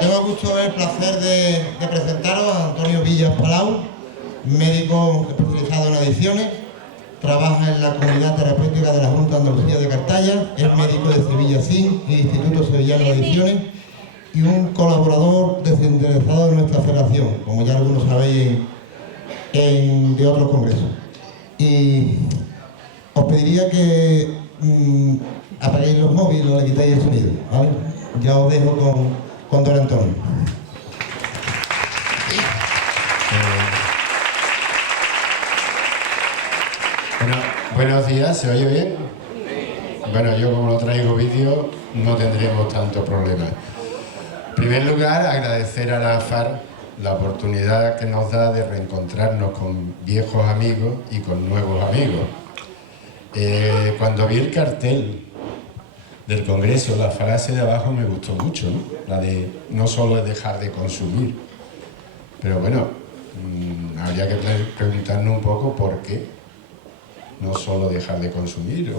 Tengo el gusto y el placer de presentaros a Antonio Villas Palau, médico especializado en adicciones, trabaja en la comunidad terapéutica de la Junta de Andalucía de Cartaya, es médico de Sevilla SIN, Instituto Sevillano de Adicciones, y un colaborador desinteresado de nuestra federación, como ya algunos sabéis de otros congresos. Y os pediría que apaguéis los móviles o le quitéis el sonido, ¿vale? Ya os dejo con don Antonio. Bueno, buenos días, ¿se oye bien? Bueno, yo como no traigo vídeo no tendremos tanto problema. En primer lugar, agradecer a la AFAR la oportunidad que nos da de reencontrarnos con viejos amigos y con nuevos amigos. Cuando vi el cartel del Congreso, la frase de abajo me gustó mucho, ¿no? La de no solo es dejar de consumir, pero bueno, habría que preguntarnos un poco por qué no solo dejar de consumir.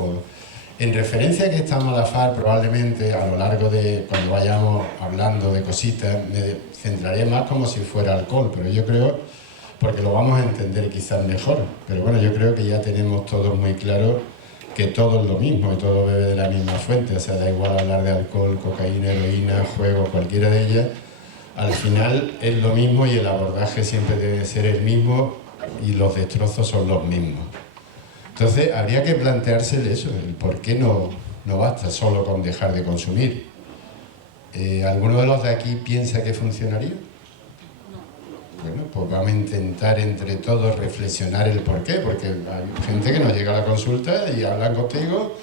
En referencia a que estamos a la FAR, probablemente a lo largo de cuando vayamos hablando de cositas, me centraré más como si fuera alcohol, pero yo creo, porque lo vamos a entender quizás mejor, pero bueno, yo creo que ya tenemos todos muy claro que todo es lo mismo y todo bebe de la misma fuente, o sea, da igual hablar de alcohol, cocaína, heroína, juego, cualquiera de ellas, al final es lo mismo y el abordaje siempre debe ser el mismo y los destrozos son los mismos. Entonces, habría que plantearse eso, el por qué no basta solo con dejar de consumir. ¿Alguno de los de aquí piensa que funcionaría? Bueno, pues vamos a intentar entre todos reflexionar el por qué, porque hay gente que nos llega a la consulta y hablan contigo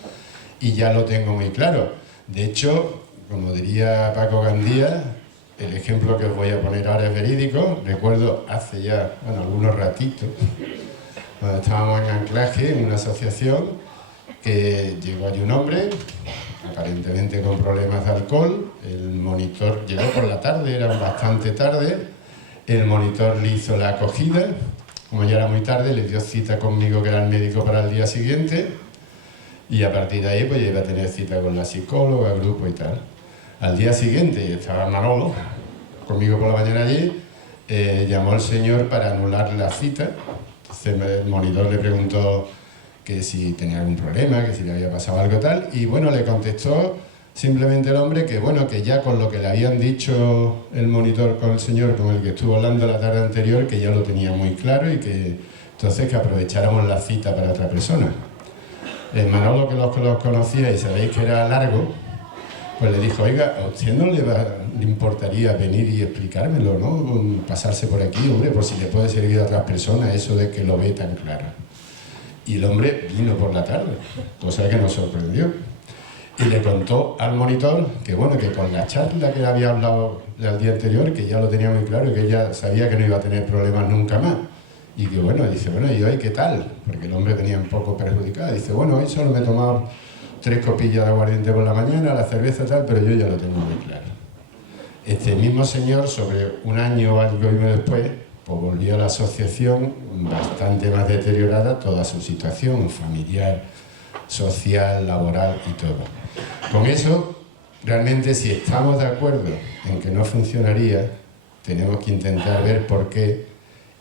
y ya lo tengo muy claro. De hecho, como diría Paco Gandía, el ejemplo que os voy a poner ahora es verídico. Recuerdo hace ya, algunos ratitos, cuando estábamos en Anclaje, en una asociación, que llegó allí un hombre, aparentemente con problemas de alcohol. El monitor llegó por la tarde, era bastante tarde. El monitor le hizo la acogida, como ya era muy tarde, le dio cita conmigo, que era el médico, para el día siguiente, y a partir de ahí pues iba a tener cita con la psicóloga, el grupo y tal. Al día siguiente estaba Manolo, conmigo por la mañana allí, llamó el señor para anular la cita. Entonces el monitor le preguntó que si tenía algún problema, que si le había pasado algo tal, y bueno, le contestó simplemente el hombre que bueno, que ya con lo que le habían dicho el monitor con el señor con el que estuvo hablando la tarde anterior, que ya lo tenía muy claro y que entonces que aprovecháramos la cita para otra persona. El Manolo, que los conocía y sabéis que era largo, pues le dijo, oiga, ¿a usted no le importaría venir y explicármelo, ¿no? Pasarse por aquí, hombre, por si le puede servir a otras personas eso de que lo ve tan claro. Y el hombre vino por la tarde, cosa que nos sorprendió. Y le contó al monitor que bueno, que con la charla que había hablado el día anterior, que ya lo tenía muy claro y que ella sabía que no iba a tener problemas nunca más. Y que bueno, dice, bueno, ¿y hoy qué tal? Porque el hombre venía un poco perjudicado. Dice, bueno, hoy solo me he tomado 3 copillas de aguardiente por la mañana, la cerveza tal, pero yo ya lo tengo muy claro. Este mismo señor, sobre un año o algo después, pues volvió a la asociación bastante más deteriorada toda su situación familiar, social, laboral y todo. Con eso, realmente, si estamos de acuerdo en que no funcionaría, tenemos que intentar ver por qué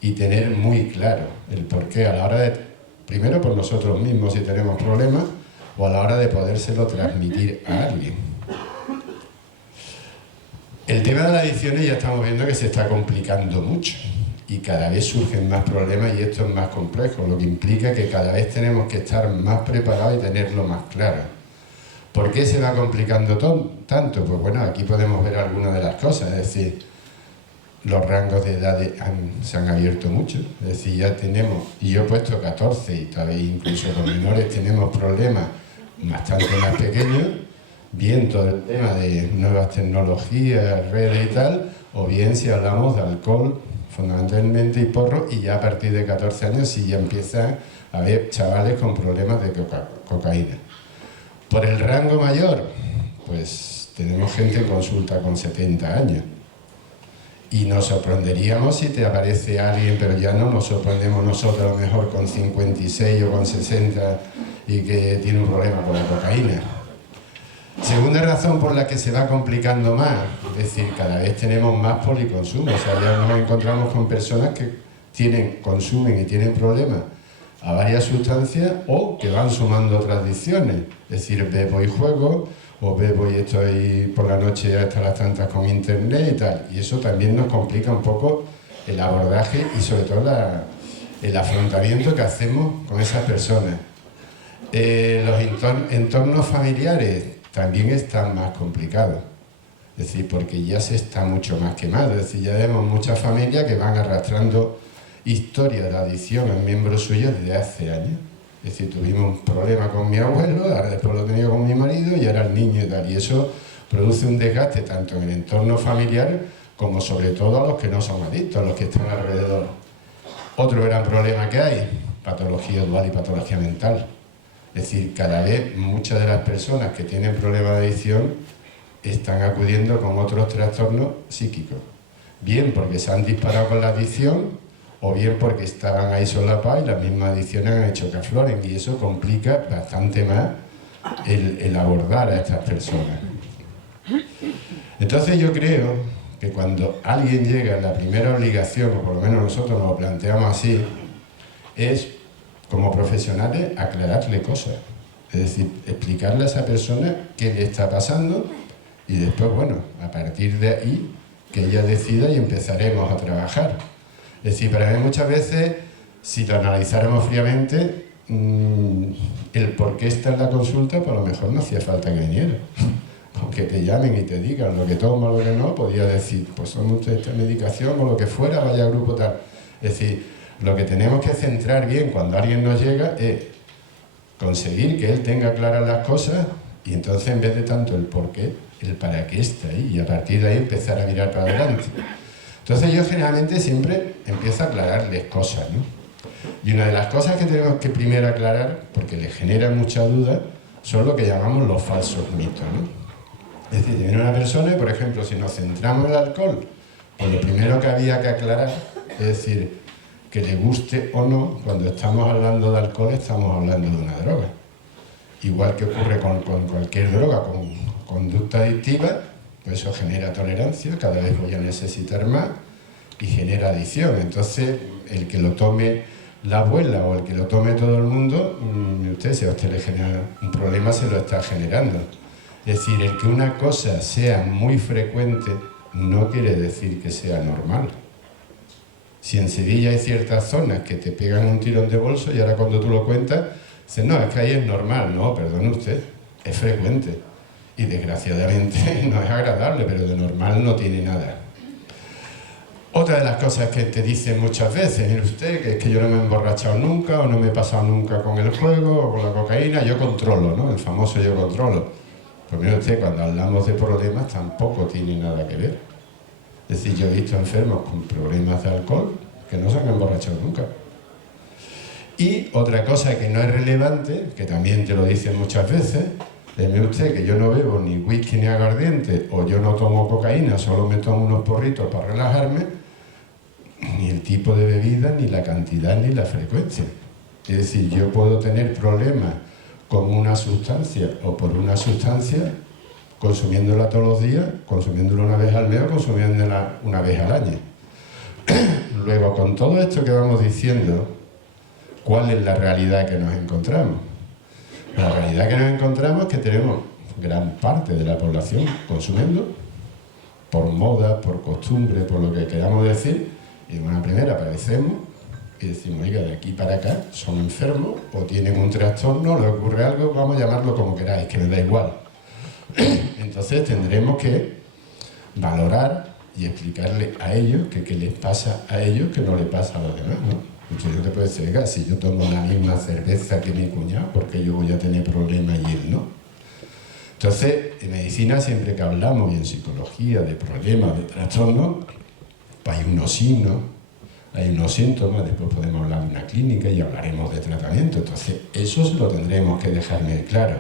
y tener muy claro el por qué a la hora de, primero por nosotros mismos si tenemos problemas, o a la hora de podérselo transmitir a alguien. El tema de las adicciones ya estamos viendo que se está complicando mucho y cada vez surgen más problemas y esto es más complejo, lo que implica que cada vez tenemos que estar más preparados y tenerlo más claro. ¿Por qué se va complicando tanto? Pues bueno, aquí podemos ver algunas de las cosas, es decir, los rangos de edad se han abierto mucho, es decir, ya tenemos, y yo he puesto 14 y todavía incluso con menores tenemos problemas bastante más pequeños, bien todo el tema de nuevas tecnologías, redes y tal, o bien si hablamos de alcohol, fundamentalmente, y porro, y ya a partir de 14 años sí ya empiezan a haber chavales con problemas de cocaína. Por el rango mayor, pues tenemos gente en consulta con 70 años. Y nos sorprenderíamos si te aparece alguien, pero ya no nos sorprendemos nosotros a lo mejor con 56 o con 60 y que tiene un problema con la cocaína. Segunda razón por la que se va complicando más, es decir, cada vez tenemos más policonsumo, o sea, ya nos encontramos con personas que consumen y tienen problemas a varias sustancias o que van sumando otras adicciones, es decir, bebo y juego, o bebo y estoy por la noche hasta las tantas con internet y tal, y eso también nos complica un poco el abordaje y sobre todo el afrontamiento que hacemos con esas personas. Los entornos familiares también están más complicados, es decir, porque ya se está mucho más quemado, es decir, ya vemos muchas familias que van arrastrando historias de adicción a miembros suyos desde hace años. Es decir, tuvimos un problema con mi abuelo, ahora después lo he tenido con mi marido y ahora el niño y tal, y eso produce un desgaste tanto en el entorno familiar como sobre todo a los que no son adictos, a los que están alrededor. Otro gran problema que hay, patología dual y patología mental. Es decir, cada vez muchas de las personas que tienen problemas de adicción están acudiendo con otros trastornos psíquicos. Bien porque se han disparado con la adicción o bien porque estaban ahí solapados y las mismas adicciones han hecho que afloren, y eso complica bastante más el abordar a estas personas. Entonces yo creo que cuando alguien llega, la primera obligación, o por lo menos nosotros nos lo planteamos así, es, como profesionales, aclararle cosas. Es decir, explicarle a esa persona qué le está pasando y después, bueno, a partir de ahí, que ella decida y empezaremos a trabajar. Es decir, para mí muchas veces, si lo analizáramos fríamente, el por qué está en la consulta, pues a lo mejor no hacía falta que viniera. Aunque te llamen y te digan lo que toma, lo que no, podía decir, pues son ustedes esta medicación o lo que fuera, vaya grupo tal. Es decir, lo que tenemos que centrar bien cuando alguien nos llega es conseguir que él tenga claras las cosas y entonces en vez de tanto el por qué, el para qué está ahí, y a partir de ahí empezar a mirar para adelante. Entonces yo generalmente siempre empiezo a aclararles cosas, ¿no? Y una de las cosas que tenemos que primero aclarar, porque les genera mucha duda, son lo que llamamos los falsos mitos, ¿no? Es decir, viene una persona y, por ejemplo, si nos centramos en el alcohol, pues lo primero que había que aclarar, es decir, que le guste o no, cuando estamos hablando de alcohol estamos hablando de una droga. Igual que ocurre con cualquier droga, con conducta adictiva, pues eso genera tolerancia, cada vez voy a necesitar más y genera adicción. Entonces, el que lo tome la abuela o el que lo tome todo el mundo, si a usted le genera un problema, se lo está generando. Es decir, el que una cosa sea muy frecuente no quiere decir que sea normal. Si en Sevilla hay ciertas zonas que te pegan un tirón de bolso y ahora cuando tú lo cuentas, dices, no, es que ahí es normal. No, perdone usted, es frecuente. Y desgraciadamente no es agradable, pero de normal no tiene nada. Otra de las cosas que te dicen muchas veces, mire usted, que es que yo no me he emborrachado nunca, o no me he pasado nunca con el juego, o con la cocaína, yo controlo, ¿no? El famoso yo controlo. Pues mire usted, cuando hablamos de problemas tampoco tiene nada que ver. Es decir, yo he visto enfermos con problemas de alcohol que no se han emborrachado nunca. Y otra cosa que no es relevante, que también te lo dicen muchas veces, es, mire usted, que yo no bebo ni whisky ni aguardiente, o yo no tomo cocaína, solo me tomo unos porritos para relajarme, ni el tipo de bebida, ni la cantidad, ni la frecuencia. Es decir, yo puedo tener problemas con una sustancia o por una sustancia, consumiéndola todos los días, consumiéndola una vez al mes o consumiéndola una vez al año. Luego, con todo esto que vamos diciendo, ¿cuál es la realidad que nos encontramos? La realidad que nos encontramos es que tenemos gran parte de la población consumiendo, por moda, por costumbre, por lo que queramos decir, y en una primera aparecemos y decimos, oiga, de aquí para acá son enfermos o tienen un trastorno, le ocurre algo, vamos a llamarlo como queráis, que me da igual. Entonces tendremos que valorar y explicarle a ellos que qué les pasa a ellos que no le pasa a los demás, ¿no? Entonces yo te puedo decir, oiga, si yo tomo la misma cerveza que mi cuñado, ¿por qué yo voy a tener problemas y él no? Entonces, en medicina siempre que hablamos y en psicología de problemas, de trastornos, pues hay unos signos, hay unos síntomas, después podemos hablar de una clínica y hablaremos de tratamiento. Entonces, eso se lo tendremos que dejar bien claro.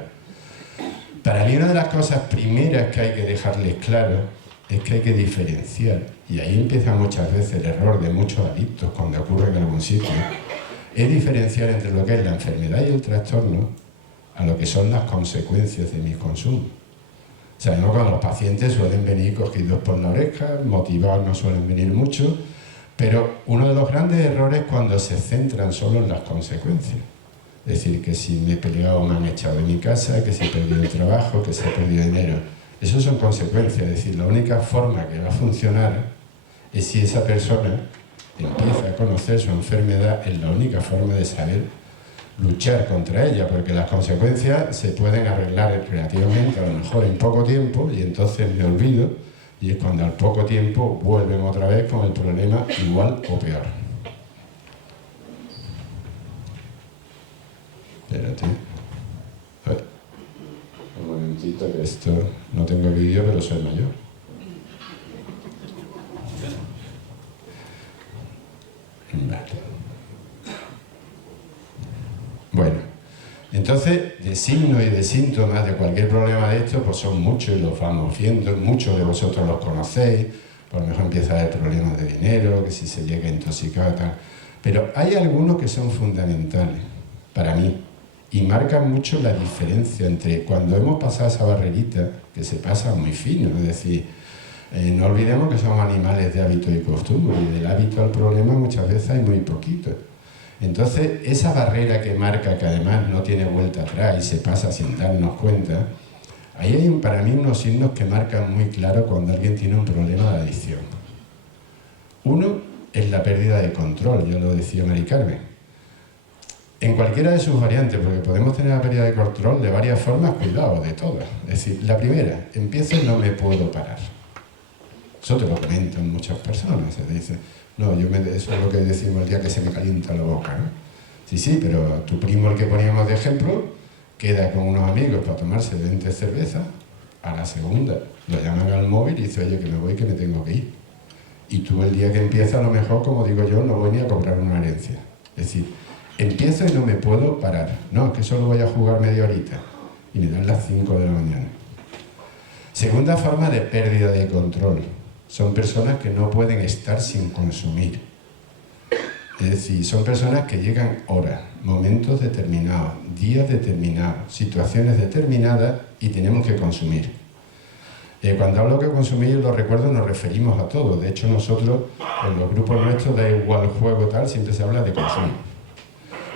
Para mí una de las cosas primeras que hay que dejarles claro es que hay que diferenciar, y ahí empieza muchas veces el error de muchos adictos cuando ocurre en algún sitio, es diferenciar entre lo que es la enfermedad y el trastorno a lo que son las consecuencias de mis consumos. Sabemos que los pacientes suelen venir cogidos por la oreja, motivados no suelen venir mucho, pero uno de los grandes errores es cuando se centran solo en las consecuencias. Es decir, que si me he peleado me han echado de mi casa, que si he perdido el trabajo, que si he perdido dinero. Eso son consecuencias, es decir, la única forma que va a funcionar es si esa persona empieza a conocer su enfermedad, es la única forma de saber luchar contra ella, porque las consecuencias se pueden arreglar relativamente, a lo mejor en poco tiempo, y entonces me olvido, y es cuando al poco tiempo vuelven otra vez con el problema igual o peor. Espérate. A ver. Un momentito, que esto no tengo vídeo, pero soy mayor. Vale. Bueno, entonces, de signos y de síntomas de cualquier problema de esto, pues son muchos y los vamos viendo, muchos de vosotros los conocéis, por lo mejor empieza a haber problemas de dinero, que si se llega a intoxicar, tal. Pero hay algunos que son fundamentales para mí y marcan mucho la diferencia entre cuando hemos pasado esa barrerita, que se pasa muy fino, es decir, no olvidemos que somos animales de hábito y costumbre, y del hábito al problema muchas veces hay muy poquito. Entonces, esa barrera que marca, que además no tiene vuelta atrás y se pasa sin darnos cuenta, ahí hay para mí unos signos que marcan muy claro cuando alguien tiene un problema de adicción. Uno es la pérdida de control, ya lo decía Mari Carmen. En cualquiera de sus variantes, porque podemos tener la pérdida de control de varias formas, cuidado, de todas. Es decir, la primera, empiezo y no me puedo parar. Eso te lo comentan muchas personas, se dice, no, eso es lo que decimos el día que se me calienta la boca, ¿no? Sí, sí, pero tu primo, el que poníamos de ejemplo, queda con unos amigos para tomarse 20 cervezas, a la segunda lo llaman al móvil y dice, oye, que me voy, que me tengo que ir. Y tú el día que empieza, a lo mejor, como digo yo, no voy ni a cobrar una herencia. Es decir, empiezo y no me puedo parar. No, es que solo voy a jugar media horita. Y me dan las 5 de la mañana. Segunda forma de pérdida de control. Son personas que no pueden estar sin consumir. Es decir, son personas que llegan horas, momentos determinados, días determinados, situaciones determinadas y tenemos que consumir. Cuando hablo que consumir, los recuerdos nos referimos a todo. De hecho, nosotros, en los grupos nuestros, da igual el juego tal, siempre se habla de consumo.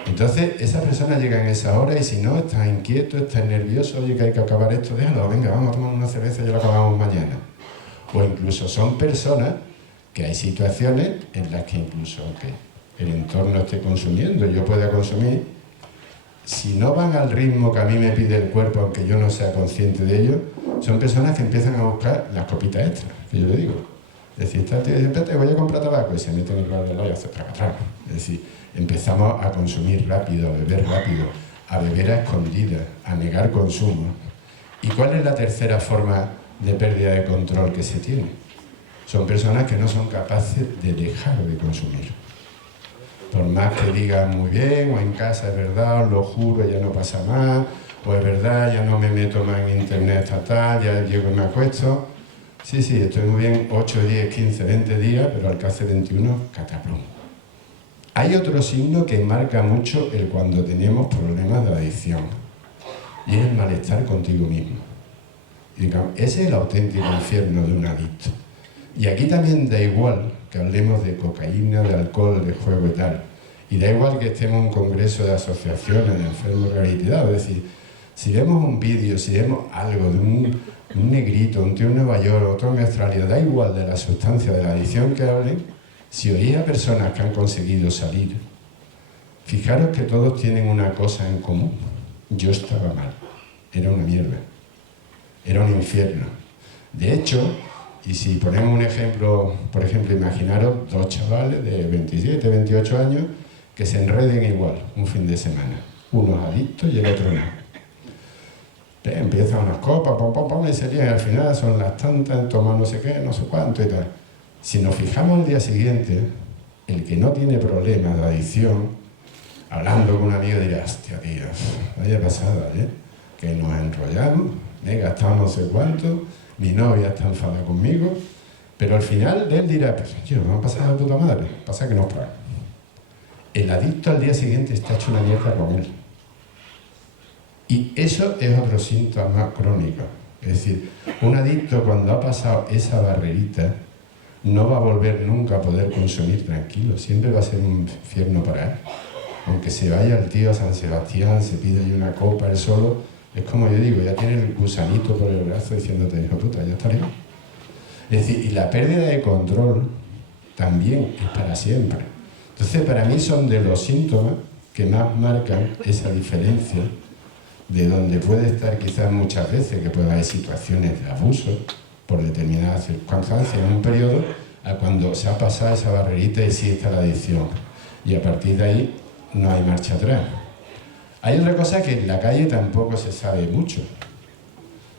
Entonces, esas personas llegan a esa hora y si no, estás inquieto, estás nervioso, oye, que hay que acabar esto, déjalo, venga, vamos a tomar una cerveza y ya lo acabamos mañana. O incluso son personas que hay situaciones en las que incluso aunque el entorno esté consumiendo, yo pueda consumir, si no van al ritmo que a mí me pide el cuerpo, aunque yo no sea consciente de ello, son personas que empiezan a buscar las copitas extras, que yo le digo. Es decir, espérate, voy a comprar tabaco y se meten en el bar de lado y hace traga, traga. Es decir, empezamos a consumir rápido, a beber a escondidas, a negar consumo. ¿Y cuál es la tercera forma de pérdida de control que se tiene? Son personas que no son capaces de dejar de consumir. Por más que digan muy bien, o en casa es verdad, os lo juro, ya no pasa más, o es verdad, ya no me meto más en internet estatal, ya llego y me acuesto. Sí, estoy muy bien 8, 10, 15, 20 días, pero al que hace 21, cataplum. Hay otro signo que marca mucho el cuando tenemos problemas de adicción, y es el malestar contigo mismo. Y digamos, ese es el auténtico infierno de un adicto. Y aquí también da igual que hablemos de cocaína, de alcohol, de juego y tal. Y da igual que estemos en un congreso de asociaciones de enfermos rehabilitados. Es decir, si vemos un vídeo, si vemos algo de un negrito, un tío en Nueva York, otro en Australia, da igual de la sustancia, de la adicción que hablen, si oís a personas que han conseguido salir, fijaros que todos tienen una cosa en común. Yo estaba mal, era una mierda, era un infierno. De hecho, y si ponemos un ejemplo, por ejemplo, imaginaros dos chavales de 27, 28 años que se enreden igual un fin de semana. Uno es adicto y el otro no. Empiezan unas copas, pom, pom, pom, y se lían, y al final son las tantas, toman no sé qué, no sé cuánto y tal. Si nos fijamos al día siguiente, el que no tiene problemas de adicción, hablando con un amigo dirá, hostia, tío, vaya pasada, que nos enrollamos, me he gastado no sé cuánto, mi novia está enfadada conmigo, pero al final él dirá, pues yo, me ha pasado a puta madre, pasa que no paga. El adicto al día siguiente está hecho una mierda con él. Y eso es otro síntoma crónico. Es decir, un adicto cuando ha pasado esa barrerita no va a volver nunca a poder consumir tranquilo, siempre va a ser un infierno para él. Aunque se vaya el tío a San Sebastián, se pide ahí una copa él solo, es como yo digo, ya tiene el gusanito por el brazo diciéndote, hijo puta, ya estaré. Es decir, y la pérdida de control también es para siempre. Entonces, para mí son de los síntomas que más marcan esa diferencia de donde puede estar quizás muchas veces, que puede haber situaciones de abuso por determinadas circunstancias en un periodo, a cuando se ha pasado esa barrerita y existe la adicción. Y a partir de ahí no hay marcha atrás. Hay otra cosa que en la calle tampoco se sabe mucho.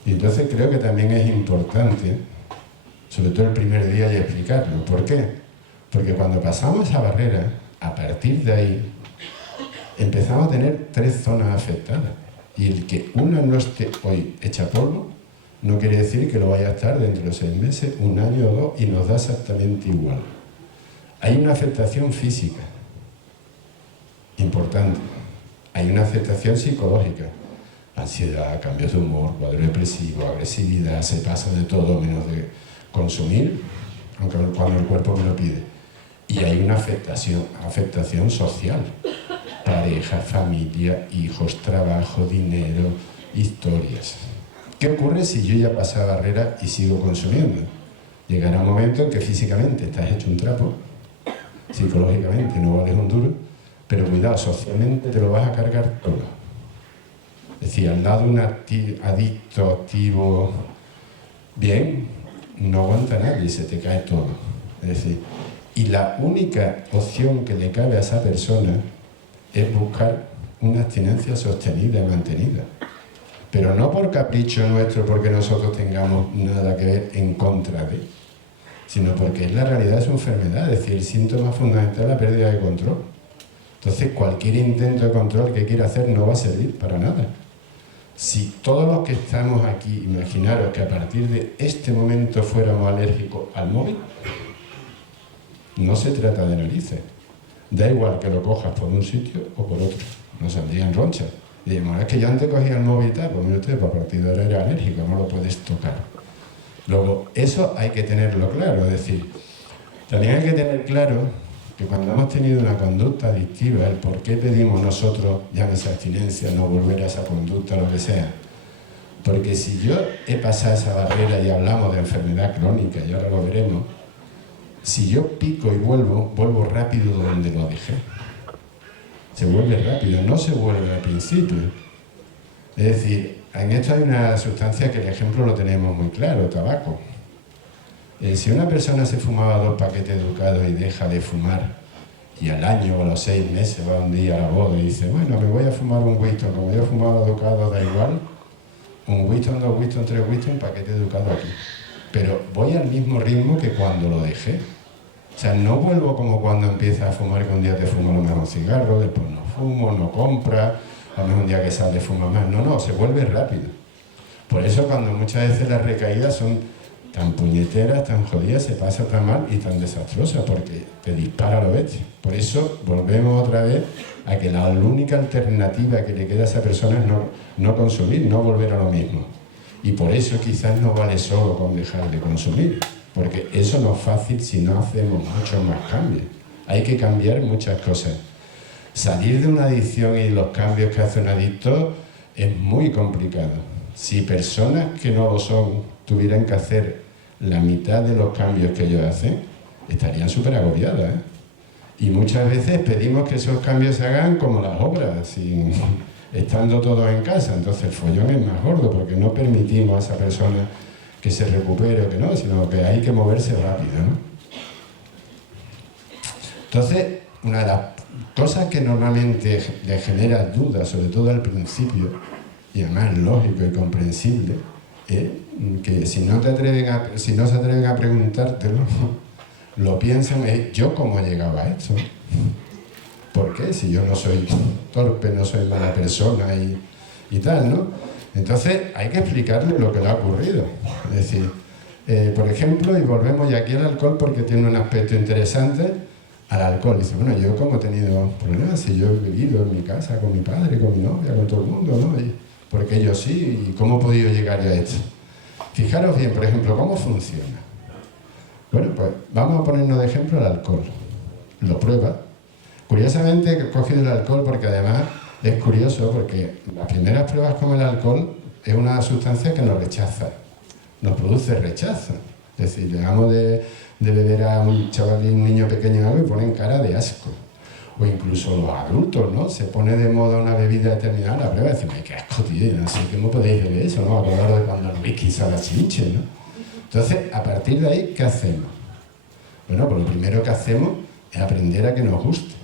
Y entonces creo que también es importante, sobre todo el primer día, y explicarlo. ¿Por qué? Porque cuando pasamos esa barrera, a partir de ahí, empezamos a tener 3 zonas afectadas. Y el que una no esté hoy hecha polvo, no quiere decir que lo vaya a estar dentro de 6 meses, 1 año o 2, y nos da exactamente igual. Hay una afectación física importante. Hay una afectación psicológica. Ansiedad, cambios de humor, cuadro depresivo, agresividad, se pasa de todo menos de consumir, aunque cuando el cuerpo me lo pide. Y hay una afectación social. Pareja, familia, hijos, trabajo, dinero, historias. ¿Qué ocurre si yo ya pasé la barrera y sigo consumiendo? Llegará un momento en que físicamente estás hecho un trapo, psicológicamente no vales un duro, pero cuidado, socialmente te lo vas a cargar todo. Es decir, al lado de un adicto activo bien, no aguanta nadie, se te cae todo. Es decir, y la única opción que le cabe a esa persona es buscar una abstinencia sostenida y mantenida. Pero no por capricho nuestro, porque nosotros tengamos nada que ver en contra de, sino porque la realidad de su enfermedad, es decir, el síntoma fundamental es la pérdida de control. Entonces, cualquier intento de control que quiera hacer no va a servir para nada. Si todos los que estamos aquí, imaginaros que a partir de este momento fuéramos alérgicos al móvil, no se trata de narices. Da igual que lo cojas por un sitio o por otro, nos saldrían ronchas. Y decimos, es que yo antes cogía el móvil y tal, pues mire usted, a partir de ahora era alérgico, no lo puedes tocar. Luego, eso hay que tenerlo claro, es decir, también hay que tener claro que cuando hemos tenido una conducta adictiva, el por qué pedimos nosotros, llámese abstinencia, no volver a esa conducta, lo que sea. Porque si yo he pasado esa barrera y hablamos de enfermedad crónica, y ahora lo veremos, si yo pico y vuelvo rápido donde lo dejé. Se vuelve rápido, no se vuelve al principio. Es decir, en esto hay una sustancia que el ejemplo lo tenemos muy claro, tabaco. Si una persona se fumaba 2 paquetes educados y deja de fumar, y al año o a los 6 meses va un día a la boda y dice, bueno, me voy a fumar un Winston, como yo he fumado educado da igual, un Winston, 2 Winston, 3 Winston, paquete educado aquí. Pero voy al mismo ritmo que cuando lo dejé. O sea, no vuelvo como cuando empiezas a fumar, que un día te fumo a lo mejor un cigarro, después no fumo, no compras, a lo mejor un día que sale fuma más. No, se vuelve rápido. Por eso cuando muchas veces las recaídas son tan puñeteras, tan jodidas, se pasa tan mal y tan desastrosas, porque te dispara lo bestia. Por eso volvemos otra vez a que la única alternativa que le queda a esa persona es no consumir, no volver a lo mismo. Y por eso quizás no vale solo con dejar de consumir, porque eso no es fácil si no hacemos muchos más cambios. Hay que cambiar muchas cosas. Salir de una adicción y los cambios que hace un adicto es muy complicado. Si personas que no lo son tuvieran que hacer la mitad de los cambios que ellos hacen, estarían súper agobiadas, ¿eh? Y muchas veces pedimos que esos cambios se hagan como las obras, estando todos en casa. Entonces el follón es más gordo porque no permitimos a esa persona que se recupere o que no, sino que hay que moverse rápido, ¿no? Entonces, una de las cosas que normalmente le genera dudas, sobre todo al principio, y además lógico y comprensible, es que si no se atreven a preguntártelo, lo piensan, ¿yo cómo he llegado a esto? ¿Por qué? Si yo no soy torpe, no soy mala persona y tal, ¿no? Entonces hay que explicarle lo que le ha ocurrido. Es decir, por ejemplo, y volvemos ya aquí al alcohol porque tiene un aspecto interesante, al alcohol. Dice, bueno, yo como he tenido problemas, si yo he vivido en mi casa con mi padre, con mi novia, con todo el mundo, ¿no? Y porque yo sí, ¿y cómo he podido llegar yo a esto? Fijaros bien, por ejemplo, ¿cómo funciona? Bueno, pues vamos a ponernos de ejemplo el alcohol. Lo prueba. Curiosamente he cogido el alcohol porque además es curioso porque las primeras pruebas con el alcohol es una sustancia que nos rechaza, nos produce rechazo. Es decir, llegamos de beber a un chaval y un niño pequeño algo y ponen cara de asco. O incluso los adultos, ¿no? Se pone de moda una bebida determinada, la prueba y decimos, ¡ay, qué asco, tío! No sé cómo podéis beber eso, ¿no? Acordaros de cuando el whisky sabe a chinche, ¿no? Entonces, a partir de ahí, ¿qué hacemos? Bueno, pues lo primero que hacemos es aprender a que nos guste.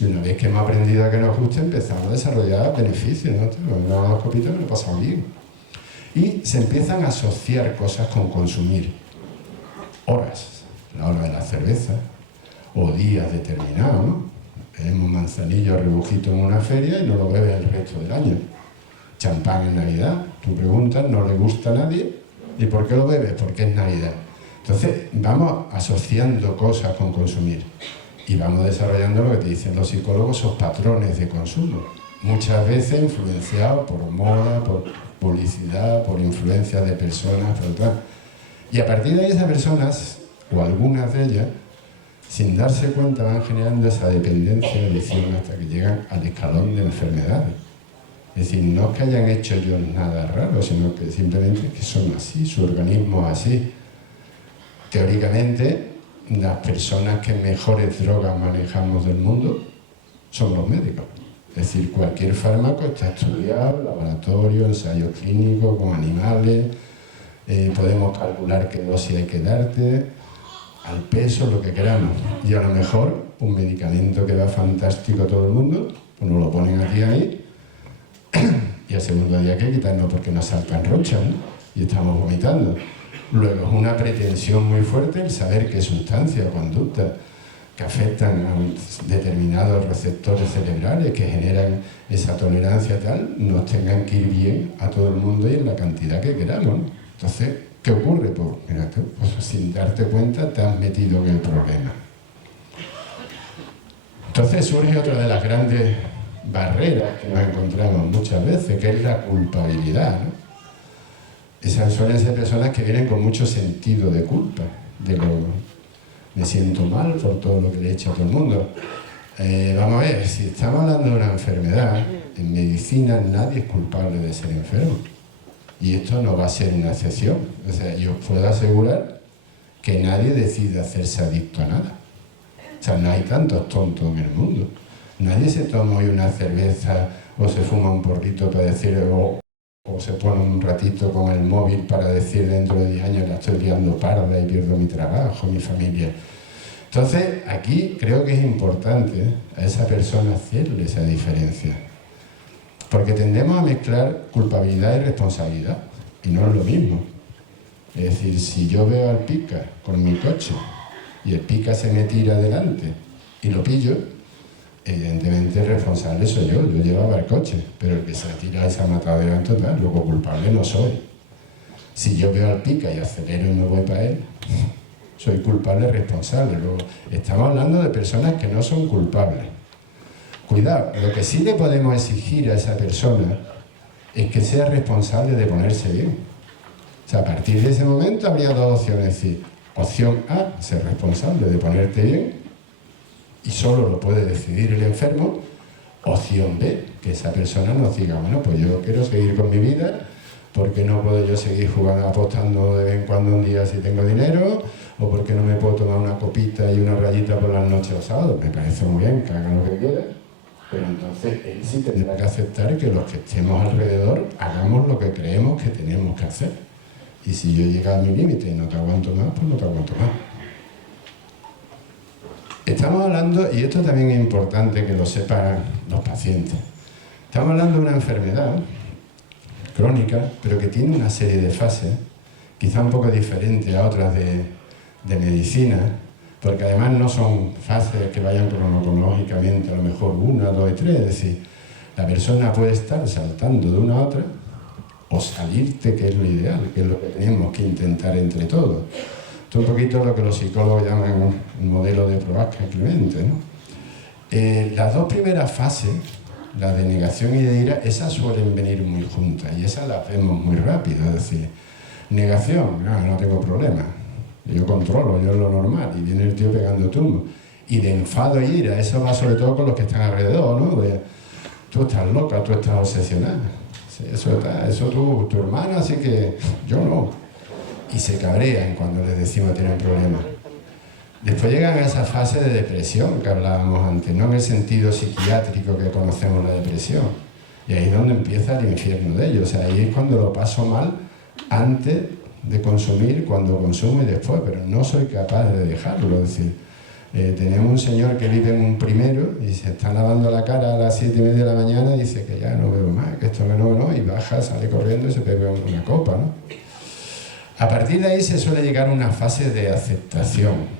Y una vez que hemos aprendido a que nos guste, empezamos a desarrollar beneficios, ¿no? Una dos copitas me lo he pasado bien. Y se empiezan a asociar cosas con consumir. Horas, la hora de la cerveza, o días determinados, ¿no? Tenemos manzanillo rebujito en una feria y no lo bebes el resto del año. Champán en Navidad, tú preguntas, no le gusta a nadie. ¿Y por qué lo bebes? Porque es Navidad. Entonces, vamos asociando cosas con consumir. Y vamos desarrollando lo que te dicen los psicólogos, esos patrones de consumo. Muchas veces influenciados por moda, por publicidad, por influencias de personas, por tal. Y a partir de ahí esas personas, o algunas de ellas, sin darse cuenta van generando esa dependencia y adicción hasta que llegan al escalón de enfermedades. Es decir, no es que hayan hecho ellos nada raro, sino que simplemente que son así, su organismo es así. Teóricamente, las personas que mejores drogas manejamos del mundo son los médicos. Es decir, cualquier fármaco está estudiado, laboratorio, ensayo clínico, con animales, podemos calcular qué dosis hay que darte, al peso, lo que queramos. Y a lo mejor un medicamento que va fantástico a todo el mundo, pues nos lo ponen aquí ahí, y al segundo día hay que quitarnos porque nos saltan rochas, ¿no? Y estamos vomitando. Luego es una pretensión muy fuerte el saber qué sustancias o conductas que afectan a determinados receptores cerebrales que generan esa tolerancia tal, nos tengan que ir bien a todo el mundo y en la cantidad que queramos, ¿no? Entonces, ¿qué ocurre? Pues, mira, pues sin darte cuenta te has metido en el problema. Entonces surge otra de las grandes barreras que nos encontramos muchas veces, que es la culpabilidad, ¿no? Esas suelen ser personas que vienen con mucho sentido de culpa, me siento mal por todo lo que le he hecho a todo el mundo. Vamos a ver, si estamos hablando de una enfermedad, en medicina nadie es culpable de ser enfermo. Y esto no va a ser una excepción. O sea, yo os puedo asegurar que nadie decide hacerse adicto a nada. O sea, no hay tantos tontos en el mundo. Nadie se toma hoy una cerveza o se fuma un porrito para decir, o se pone un ratito con el móvil para decir dentro de 10 años la estoy liando parda y pierdo mi trabajo, mi familia. Entonces, aquí creo que es importante a esa persona hacerle esa diferencia. Porque tendemos a mezclar culpabilidad y responsabilidad, y no es lo mismo. Es decir, si yo veo al pica con mi coche y el pica se me tira adelante y lo pillo, evidentemente el responsable soy yo llevaba el coche, pero el que se ha tirado y se ha matado delante, total, luego culpable no soy. Si yo veo al pica y acelero y no voy para él, soy culpable y responsable. Luego, estamos hablando de personas que no son culpables. Cuidado, lo que sí le podemos exigir a esa persona es que sea responsable de ponerse bien. O sea, a partir de ese momento habría dos opciones. Es decir, opción A, ser responsable de ponerte bien, y solo lo puede decidir el enfermo. Opción B, que esa persona nos diga, bueno, pues yo quiero seguir con mi vida, ¿por qué no puedo yo seguir jugando, apostando de vez en cuando un día si tengo dinero? ¿O por qué no me puedo tomar una copita y una rayita por las noches o sábados? Me parece muy bien, que hagan lo que quieran. Pero entonces él sí tendrá que aceptar que los que estemos alrededor hagamos lo que creemos que tenemos que hacer. Y si yo llego a mi límite y no te aguanto más, pues no te aguanto más. Estamos hablando, y esto también es importante que lo sepan los pacientes, estamos hablando de una enfermedad crónica, pero que tiene una serie de fases, quizá un poco diferentes a otras de medicina, porque además no son fases que vayan cronológicamente, a lo mejor 1, 2 y 3, es decir, la persona puede estar saltando de una a otra o salirte, que es lo ideal, que es lo que tenemos que intentar entre todos. Esto es un poquito lo que los psicólogos llaman el modelo de Prohaska y Clemente, ¿no? Las dos primeras fases, la de negación y de ira, esas suelen venir muy juntas y esas las vemos muy rápido. Es decir, negación, no tengo problema, yo controlo, yo es lo normal, y viene el tío pegando turno. Y de enfado e ira, eso va sobre todo con los que están alrededor, ¿no? De, tú estás loca, tú estás obsesionada, eso tu hermana, así que yo no. Y se cabrean cuando les decimos que tienen problemas. Después llegan a esa fase de depresión que hablábamos antes, no en el sentido psiquiátrico que conocemos la depresión. Y ahí es donde empieza el infierno de ellos. O sea, ahí es cuando lo paso mal antes de consumir, cuando consumo y después, pero no soy capaz de dejarlo. Es decir, tenemos un señor que vive en un primero y se está lavando la cara a las 7:30 de la mañana y dice que ya no bebo más, que esto no, y baja, sale corriendo y se bebe una copa, ¿no? A partir de ahí se suele llegar a una fase de aceptación.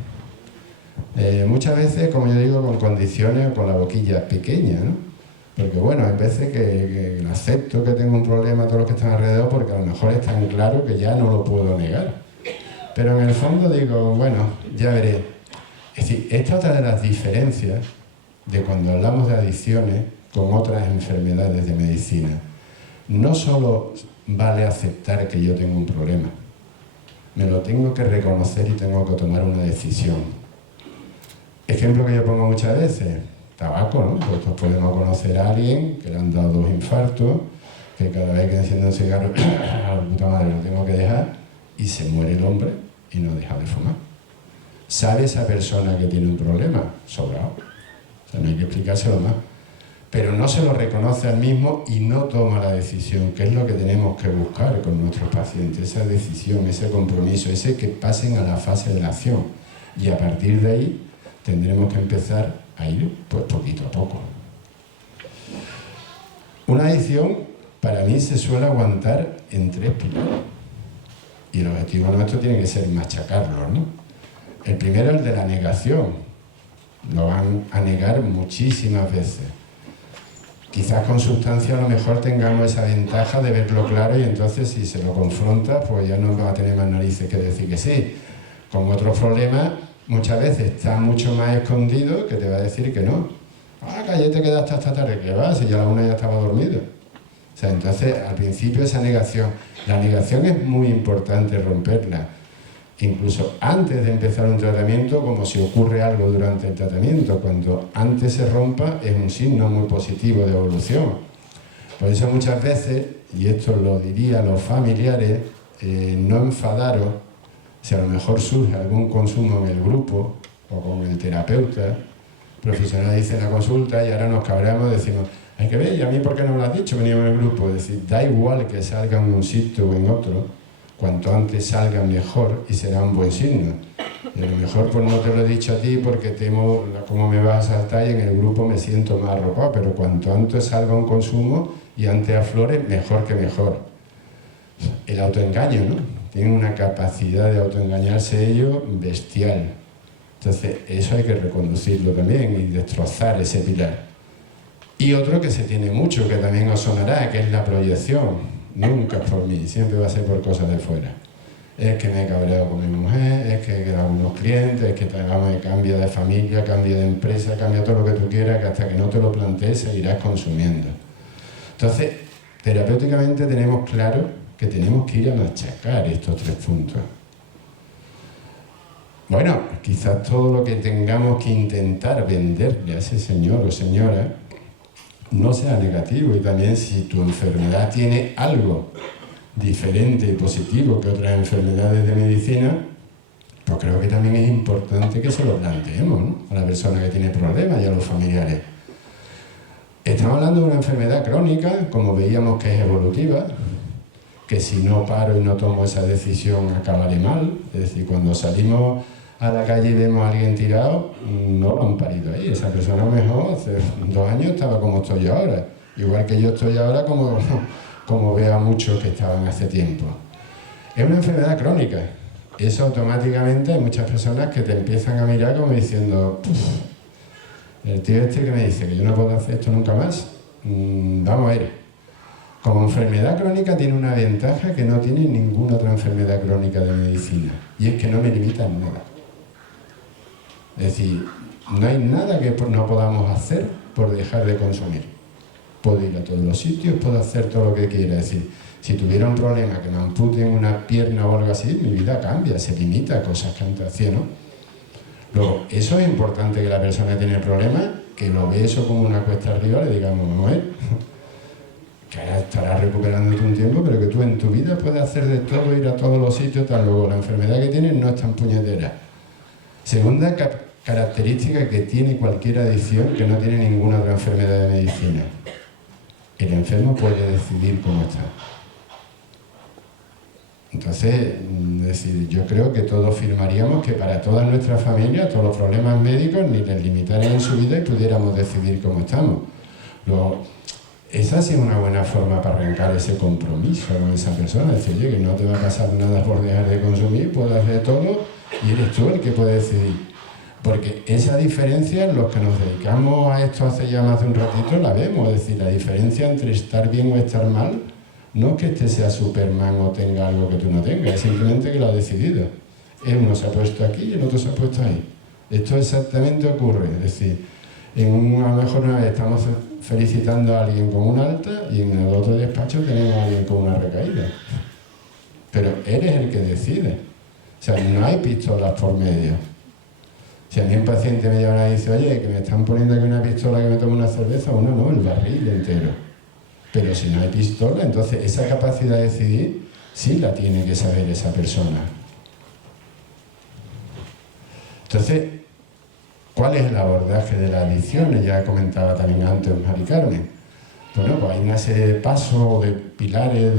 Muchas veces, como yo digo, con condiciones o con la boquilla pequeña, ¿no? Porque bueno, hay veces que acepto que tengo un problema a todos los que están alrededor porque a lo mejor es tan claro que ya no lo puedo negar. Pero en el fondo digo, bueno, ya veré. Es decir, esta es otra de las diferencias de cuando hablamos de adicciones con otras enfermedades de medicina. No solo vale aceptar que yo tengo un problema, me lo tengo que reconocer y tengo que tomar una decisión. Ejemplo que yo pongo muchas veces, tabaco, ¿no? Vosotros podemos conocer a alguien que le han dado 2 infartos, que cada vez que enciende un cigarro, a la puta madre lo tengo que dejar, y se muere el hombre y no deja de fumar. ¿Sabe esa persona que tiene un problema? Sobrado. O sea, no hay que explicárselo más. Pero no se lo reconoce al mismo y no toma la decisión, que es lo que tenemos que buscar con nuestros pacientes, esa decisión, ese compromiso, ese que pasen a la fase de la acción. Y a partir de ahí tendremos que empezar a ir pues poquito a poco. Una adicción para mí se suele aguantar en 3 pilares. Y el objetivo nuestro tiene que ser machacarlo, ¿no? El primero es el de la negación. Lo van a negar muchísimas veces. Quizás con sustancia a lo mejor tengamos esa ventaja de verlo claro y entonces si se lo confronta pues ya no va a tener más narices que decir que sí. Con otros problemas muchas veces está mucho más escondido que te va a decir que no. Que ayer te quedaste hasta tarde, que va, si ya a la 1 ya estaba dormido. O sea, entonces al principio esa negación, la negación es muy importante romperla. Incluso antes de empezar un tratamiento, como si ocurre algo durante el tratamiento, cuando antes se rompa es un signo muy positivo de evolución. Por eso muchas veces, y esto lo diría a los familiares, no enfadaros si a lo mejor surge algún consumo en el grupo o con el terapeuta profesional dice en la consulta y ahora nos cabreamos y decimos, hay que ver, ¿y a mí por qué no me lo has dicho? Veníamos en el grupo, es decir, da igual que salga en un sitio o en otro, cuanto antes salga mejor y será un buen signo. Y a lo mejor pues no te lo he dicho a ti porque temo cómo me vas a saltar y en el grupo me siento más arropado, pero cuanto antes salga un consumo y antes aflore, mejor que mejor. El autoengaño, ¿no? Tienen una capacidad de autoengañarse ellos bestial. Entonces eso hay que reconducirlo también y destrozar ese pilar. Y otro que se tiene mucho, que también os sonará, que es la proyección. Nunca es por mí, siempre va a ser por cosas de fuera. Es que me he cabreado con mi mujer, es que he quedado con unos clientes, es que cambia de familia, cambia de empresa, cambia todo lo que tú quieras, que hasta que no te lo plantees seguirás consumiendo. Entonces, terapéuticamente tenemos claro que tenemos que ir a machacar estos 3 puntos. Bueno, quizás todo lo que tengamos que intentar venderle a ese señor o señora no sea negativo, y también si tu enfermedad tiene algo diferente y positivo que otras enfermedades de medicina, pues creo que también es importante que se lo planteemos, ¿no? A la persona que tiene problemas y a los familiares. Estamos hablando de una enfermedad crónica, como veíamos que es evolutiva, que si no paro y no tomo esa decisión acabaré mal. Es decir, cuando salimos a la calle y vemos a alguien tirado, no lo han parido ahí. Esa persona a lo mejor hace 2 años estaba como estoy yo ahora. Igual que yo estoy ahora como veo a muchos que estaban hace tiempo. Es una enfermedad crónica. Eso automáticamente hay muchas personas que te empiezan a mirar como diciendo, el tío este que me dice que yo no puedo hacer esto nunca más, vamos a ver. Como enfermedad crónica tiene una ventaja que no tiene ninguna otra enfermedad crónica de medicina, y es que no me limita en nada. Es decir, no hay nada que no podamos hacer por dejar de consumir. puedo ir a todos los sitios, puedo hacer todo lo que quiera. Es decir, si tuviera un problema que me amputen una pierna o algo así, mi vida cambia, se limita a cosas que antes hacía, ¿no? Luego, eso es importante, que la persona que tiene problemas, que lo ve eso como una cuesta arriba, le digamos, vamos a ver, que ahora estarás recuperándote un tiempo, pero que tú en tu vida puedes hacer de todo, ir a todos los sitios, tal. Luego, la enfermedad que tienes no es tan puñetera. Segunda característica que tiene cualquier adicción, que no tiene ninguna otra enfermedad de medicina: el enfermo puede decidir cómo está. Entonces, es decir, yo creo que todos firmaríamos que para todas nuestras familias, todos los problemas médicos ni les limitaran en su vida y pudiéramos decidir cómo estamos. Luego, esa sí es una buena forma para arrancar ese compromiso con esa persona. Decir, oye, que no te va a pasar nada por dejar de consumir, puedes hacer todo y eres tú el que puede decidir. Porque esa diferencia, los que nos dedicamos a esto hace ya más de un ratito, la vemos. Es decir, la diferencia entre estar bien o estar mal, no es que este sea Superman o tenga algo que tú no tengas, es simplemente que lo ha decidido. Uno se ha puesto aquí y el otro se ha puesto ahí. Esto exactamente ocurre. Es decir, a lo mejor una vez estamos felicitando a alguien con una alta y en el otro despacho tenemos a alguien con una recaída. Pero eres el que decide. O sea, no hay pistolas por medio. Si a mí un paciente me llama y dice, oye, que me están poniendo aquí una pistola que me tome una cerveza, uno no, el barril entero. Pero si no hay pistola, entonces esa capacidad de decidir sí la tiene que saber esa persona. Entonces, ¿cuál es el abordaje de las adicciones? Ya comentaba también antes Mari Carmen. Bueno, pues hay una serie de pasos, de pilares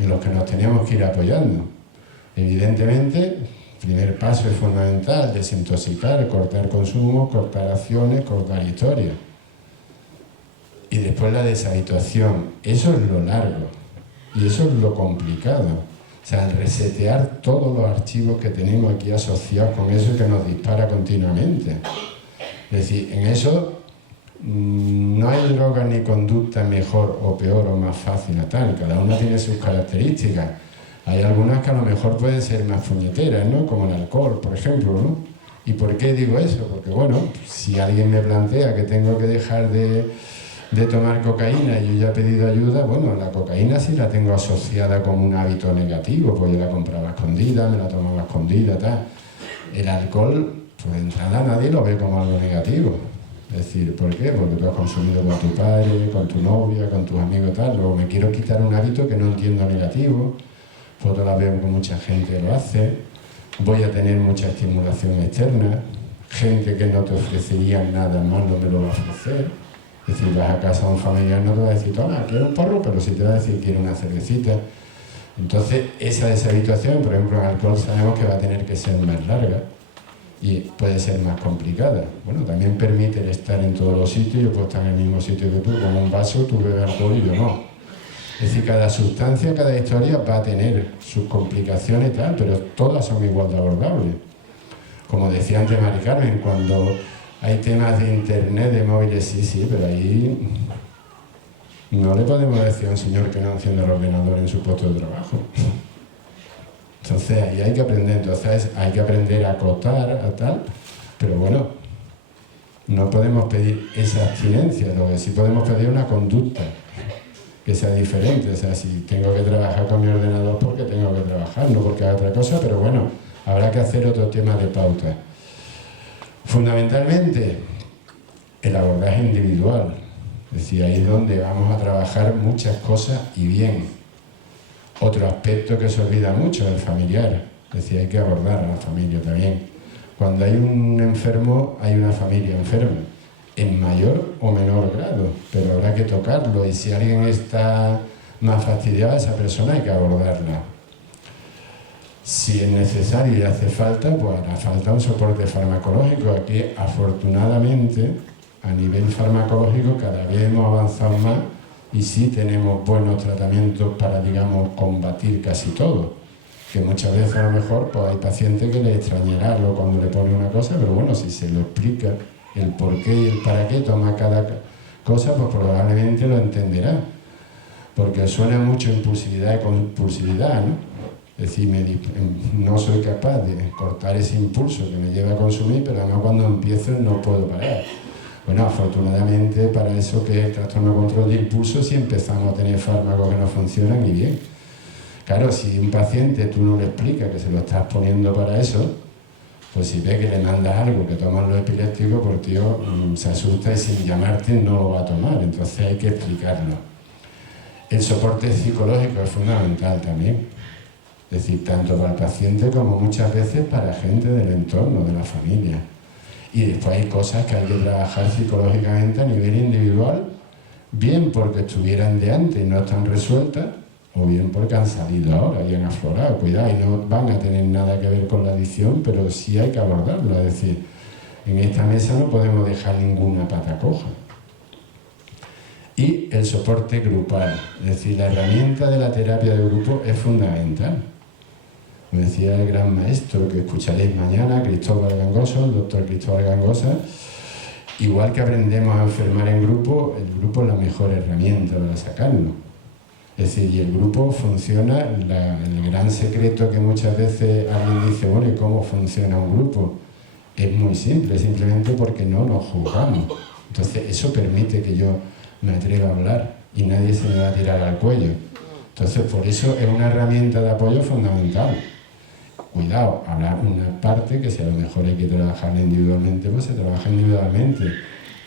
en los que nos tenemos que ir apoyando. Evidentemente, el primer paso es fundamental: desintoxicar, cortar consumos, cortar acciones, cortar historias. Y después la deshabituación. Eso es lo largo y eso es lo complicado. O sea, el resetear todos los archivos que tenemos aquí asociados con eso que nos dispara continuamente. Es decir, en eso no hay droga ni conducta mejor o peor o más fácil, tal. Cada una tiene sus características. Hay algunas que a lo mejor pueden ser más puñeteras, ¿no? Como el alcohol, por ejemplo, ¿no? ¿Y por qué digo eso? Porque, bueno, si alguien me plantea que tengo que dejar de tomar cocaína y yo ya he pedido ayuda, bueno, la cocaína sí la tengo asociada como un hábito negativo, pues yo la compraba escondida, me la tomaba escondida, tal. El alcohol, pues de entrada nadie lo ve como algo negativo. Es decir, ¿por qué? Porque tú has consumido con tu padre, con tu novia, con tus amigos, tal. Luego me quiero quitar un hábito que no entiendo negativo, pues la veo que mucha gente lo hace. Voy a tener mucha estimulación externa, gente que no te ofrecería nada más no me lo va a ofrecer. Es decir, vas a casa de un familiar, no te va a decir, toma, quiero un porro, pero sí te va a decir, quiero una cervecita. Entonces, esa deshabituación, por ejemplo, en alcohol sabemos que va a tener que ser más larga y puede ser más complicada. Bueno, también permite el estar en todos los sitios. Yo puedo estar en el mismo sitio que tú, con un vaso, tú bebes alcohol y yo no. Es decir, cada sustancia, cada historia va a tener sus complicaciones y tal, pero todas son igual de abordables. Como decía antes Mari Carmen, cuando hay temas de internet, de móviles, sí, pero ahí no le podemos decir a un señor que no encienda el ordenador en su puesto de trabajo. Entonces ahí hay que aprender, hay que aprender a acotar, a tal, pero bueno, no podemos pedir esa abstinencia, lo que sí podemos pedir una conducta que sea diferente. O sea, si tengo que trabajar con mi ordenador, porque tengo que trabajar, no porque haga otra cosa, pero bueno, habrá que hacer otro tema de pauta. Fundamentalmente, el abordaje individual. Es decir, ahí es donde vamos a trabajar muchas cosas y bien. Otro aspecto que se olvida mucho es el familiar. Es decir, hay que abordar a la familia también. Cuando hay un enfermo, hay una familia enferma, en mayor o menor grado, pero habrá que tocarlo y si alguien está más fastidiado, esa persona hay que abordarla. Si es necesario y hace falta, pues hará falta un soporte farmacológico. Aquí, afortunadamente, a nivel farmacológico cada vez hemos avanzado más y sí tenemos buenos tratamientos para, digamos, combatir casi todo. Que muchas veces a lo mejor pues hay pacientes que le extrañará lo cuando le pone una cosa, pero bueno, si se lo explica el por qué y el para qué toma cada cosa, pues probablemente lo entenderá. Porque suena mucho impulsividad y compulsividad, ¿no? Es decir, no soy capaz de cortar ese impulso que me lleva a consumir, pero además cuando empiezo no puedo parar. Bueno, afortunadamente para eso que es el trastorno de control de impulso, si empezamos a tener fármacos que no funcionan y bien. Claro, si un paciente tú no le explicas que se lo estás poniendo para eso, pues si ve que le mandas algo que toman los epilépticos, por tío, se asusta y sin llamarte no lo va a tomar. Entonces hay que explicarlo. El soporte psicológico es fundamental también. Es decir, tanto para el paciente como muchas veces para gente del entorno, de la familia. Y después hay cosas que hay que trabajar psicológicamente a nivel individual, bien porque estuvieran de antes y no están resueltas, o bien porque han salido ahora y han aflorado. Cuidado, y no van a tener nada que ver con la adicción, pero sí hay que abordarlo. Es decir, en esta mesa no podemos dejar ninguna pata coja. Y el soporte grupal, es decir, la herramienta de la terapia de grupo es fundamental. Me decía el gran maestro que escucharéis mañana, Cristóbal Gangoso, el doctor Cristóbal Gangosa, igual que aprendemos a enfermar en grupo, el grupo es la mejor herramienta para sacarlo. Es decir, y el grupo funciona, el gran secreto que muchas veces alguien dice, bueno, ¿y cómo funciona un grupo? Es muy simple, simplemente porque no nos juzgamos. Entonces eso permite que yo me atreva a hablar y nadie se me va a tirar al cuello. Entonces por eso es una herramienta de apoyo fundamental. Cuidado, habrá una parte que si a lo mejor hay que trabajar individualmente, pues se trabaja individualmente.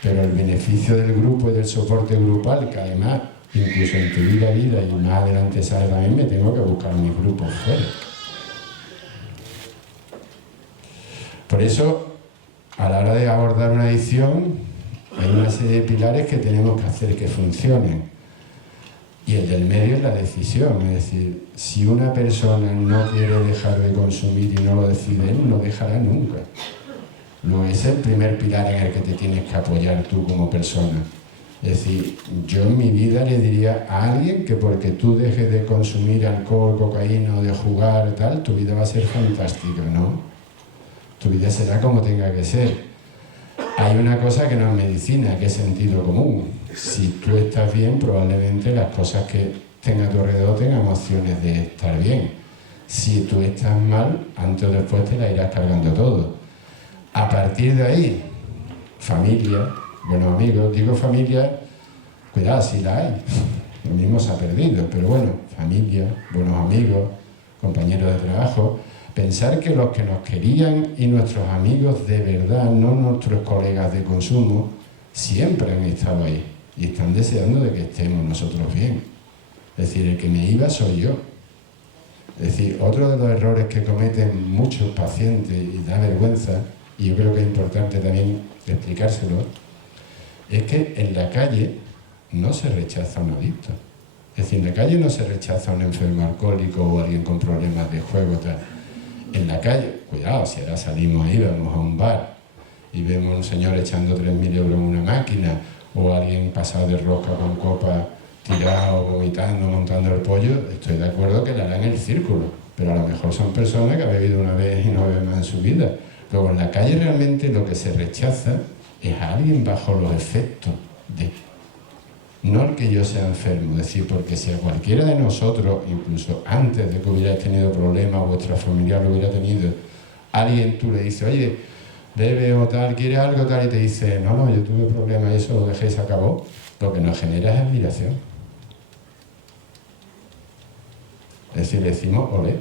Pero el beneficio del grupo y del soporte grupal, que además, incluso en tu vida y más adelante sabes también, me tengo que buscar mis grupos fuera. Por eso, a la hora de abordar una adicción, hay una serie de pilares que tenemos que hacer que funcionen. Y el del medio es la decisión, es decir, si una persona no quiere dejar de consumir y no lo decide él, no dejará nunca. No es el primer pilar en el que te tienes que apoyar tú como persona. Es decir, yo en mi vida le diría a alguien que porque tú dejes de consumir alcohol, cocaína o de jugar tal, tu vida va a ser fantástica, ¿no? Tu vida será como tenga que ser. Hay una cosa que no es medicina, que es sentido común. Si tú estás bien, probablemente las cosas que tengas a tu alrededor tengan opciones de estar bien. Si tú estás mal, antes o después te la irás cargando todo. A partir de ahí, familia, buenos amigos, digo familia, cuidado si la hay, lo mismo se ha perdido, pero bueno, familia, buenos amigos, compañeros de trabajo, pensar que los que nos querían y nuestros amigos de verdad, no nuestros colegas de consumo, siempre han estado ahí y están deseando de que estemos nosotros bien. Es decir, el que me iba soy yo. Es decir, otro de los errores que cometen muchos pacientes y da vergüenza, y yo creo que es importante también explicárselo, es que en la calle no se rechaza a un adicto. Es decir, en la calle no se rechaza a un enfermo alcohólico o alguien con problemas de juego, tal. En la calle, cuidado, si ahora salimos ahí, vamos a un bar y vemos a un señor echando 3.000 euros en una máquina o alguien pasado de rosca con copa tirado, vomitando, montando el pollo, estoy de acuerdo que le harán el círculo, pero a lo mejor son personas que han bebido una vez y no beben más en su vida. Luego en la calle realmente lo que se rechaza es a alguien bajo los efectos de... No el que yo sea enfermo, es decir, porque si a cualquiera de nosotros, incluso antes de que hubierais tenido problemas, vuestra familiar lo hubiera tenido, alguien tú le dices, oye, bebe o tal, quiere algo tal, y te dice, no, yo tuve problemas y eso lo dejé y se acabó, lo que nos genera es admiración. Es decir, le decimos, olé,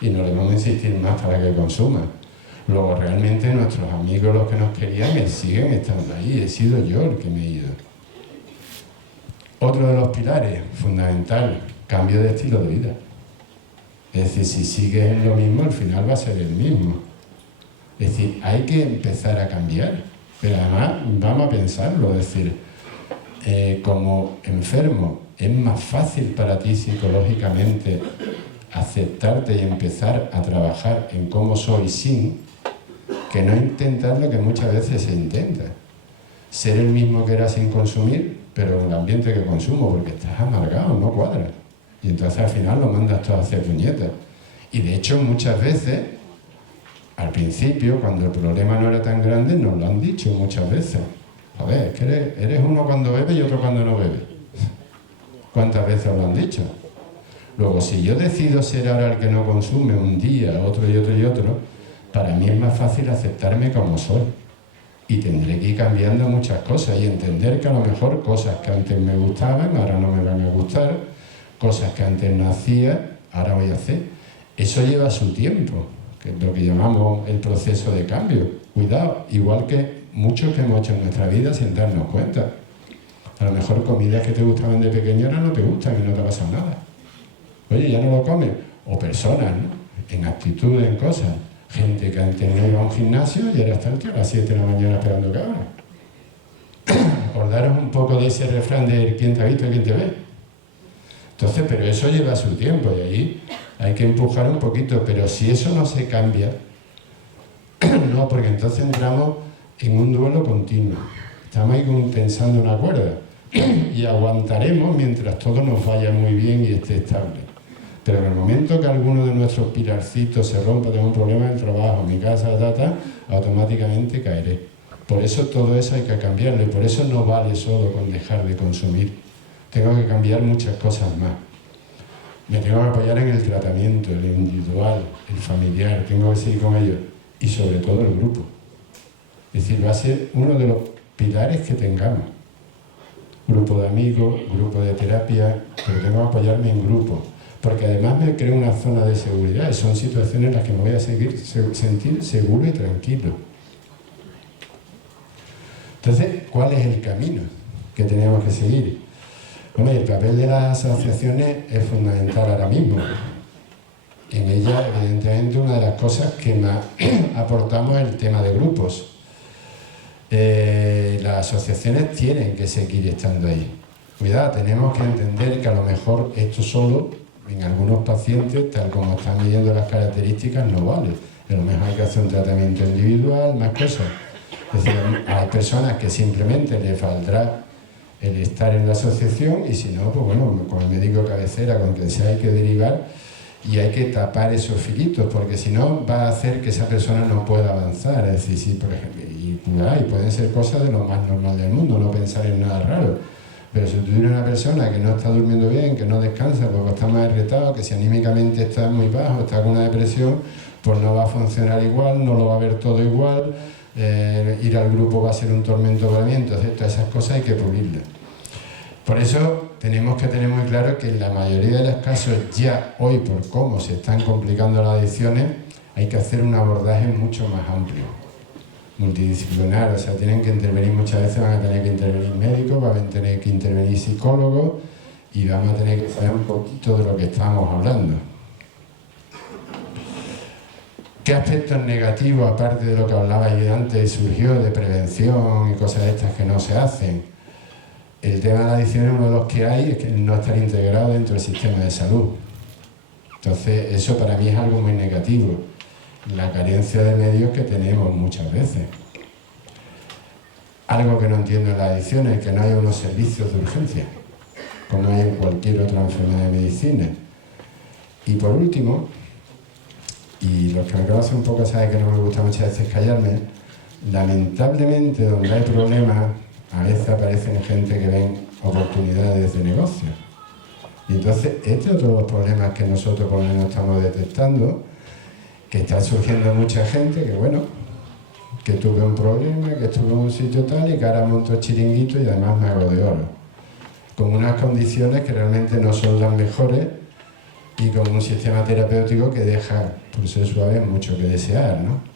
y no le vamos a insistir más para que consuma. Luego, realmente nuestros amigos, los que nos querían, siguen estando ahí, he sido yo el que me he ido. Otro de los pilares, fundamental, cambio de estilo de vida. Es decir, si sigues en lo mismo, al final va a ser el mismo. Es decir, hay que empezar a cambiar, pero además vamos a pensarlo, es decir, como enfermo, es más fácil para ti psicológicamente aceptarte y empezar a trabajar en cómo soy sin, que no intentar lo que muchas veces se intenta. Ser el mismo que era sin consumir, pero en el ambiente que consumo, porque estás amargado, no cuadras. Y entonces al final lo mandas todo a hacer puñetas. Y de hecho muchas veces, al principio, cuando el problema no era tan grande, nos lo han dicho muchas veces. Joder, es que eres uno cuando bebe y otro cuando no bebe. ¿Cuántas veces lo han dicho? Luego, si yo decido ser ahora el que no consume un día, otro y otro y otro, para mí es más fácil aceptarme como soy. Y tendré que ir cambiando muchas cosas y entender que a lo mejor cosas que antes me gustaban, ahora no me van a gustar, cosas que antes no hacía, ahora voy a hacer. Eso lleva su tiempo, que es lo que llamamos el proceso de cambio. Cuidado, igual que muchos que hemos hecho en nuestra vida sin darnos cuenta. A lo mejor comidas que te gustaban de pequeño ahora no te gustan y no te ha pasado nada. Oye, ya no lo comes. O personas, ¿no? En actitudes, en cosas. Gente que antes no iba a un gimnasio y ahora está el tío a las 7 de la mañana pegando cabras. Acordaros un poco de ese refrán de quién te ha visto y quién te ve. Entonces, pero eso lleva su tiempo y ahí hay que empujar un poquito. Pero si eso no se cambia, no, porque entonces entramos en un duelo continuo. Estamos ahí tensando una cuerda y aguantaremos mientras todo nos vaya muy bien y esté estable. Pero en el momento que alguno de nuestros pilarcitos se rompa, tengo un problema en el trabajo, en mi casa, automáticamente caeré. Por eso todo eso hay que cambiarlo y por eso no vale solo con dejar de consumir. Tengo que cambiar muchas cosas más. Me tengo que apoyar en el tratamiento, el individual, el familiar, tengo que seguir con ellos y sobre todo el grupo. Es decir, va a ser uno de los pilares que tengamos. Grupo de amigos, grupo de terapia, pero tengo que apoyarme en grupo. Porque además me creo una zona de seguridad. Son situaciones en las que me voy a sentir seguro y tranquilo. Entonces, ¿cuál es el camino que tenemos que seguir? Bueno, el papel de las asociaciones es fundamental ahora mismo. En ella, evidentemente, una de las cosas que más aportamos es el tema de grupos. Las asociaciones tienen que seguir estando ahí. Cuidado, tenemos que entender que a lo mejor esto solo en algunos pacientes, tal como están midiendo las características, no vale. A lo mejor hay que hacer un tratamiento individual, más cosas. Es decir, hay personas que simplemente les valdrá el estar en la asociación y si no, pues bueno, con el médico cabecera, con quien sea, hay que derivar y hay que tapar esos filitos, porque si no va a hacer que esa persona no pueda avanzar. Es decir, sí, por ejemplo, y pueden ser cosas de lo más normal del mundo, no pensar en nada raro. Pero si tú tienes una persona que no está durmiendo bien, que no descansa, porque está más irritado, que si anímicamente está muy bajo, está con una depresión, pues no va a funcionar igual, no lo va a ver todo igual, ir al grupo va a ser un tormento para mí, entonces todas esas cosas hay que pulirlas. Por eso tenemos que tener muy claro que en la mayoría de los casos, ya hoy por cómo se están complicando las adicciones, hay que hacer un abordaje mucho más amplio, multidisciplinar, o sea, tienen que intervenir muchas veces, van a tener que intervenir médicos, van a tener que intervenir psicólogos y vamos a tener que saber un poquito de lo que estamos hablando. ¿Qué aspectos negativos, aparte de lo que hablaba yo antes, surgió de prevención y cosas de estas que no se hacen? El tema de la adicción es uno de los que hay, es que no estar integrado dentro del sistema de salud. Entonces, eso para mí es algo muy negativo. La carencia de medios que tenemos muchas veces. Algo que no entiendo en las adicciones es que no hay unos servicios de urgencia, como hay en cualquier otra enfermedad de medicina. Y por último, y los que me conocen un poco saben que no me gusta muchas veces callarme, lamentablemente donde hay problemas, a veces aparecen gente que ven oportunidades de negocio. Y entonces este es otro de los problemas que nosotros por lo menos estamos detectando, que está surgiendo mucha gente que, bueno, que tuve un problema, que estuve en un sitio tal y que ahora monto chiringuito y además me hago de oro. Con unas condiciones que realmente no son las mejores y con un sistema terapéutico que deja, por ser suave, mucho que desear, ¿no?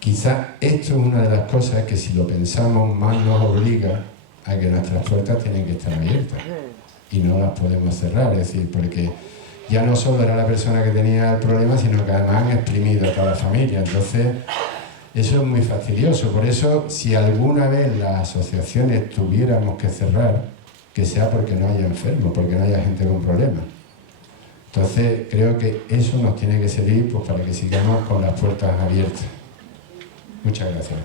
Quizás esto es una de las cosas que si lo pensamos más nos obliga a que nuestras puertas tienen que estar abiertas y no las podemos cerrar, es decir, porque ya no solo era la persona que tenía el problema, sino que además han exprimido a toda la familia. Entonces, eso es muy fastidioso. Por eso, si alguna vez las asociaciones tuviéramos que cerrar, que sea porque no haya enfermos, porque no haya gente con problemas. Entonces, creo que eso nos tiene que servir pues, para que sigamos con las puertas abiertas. Muchas gracias.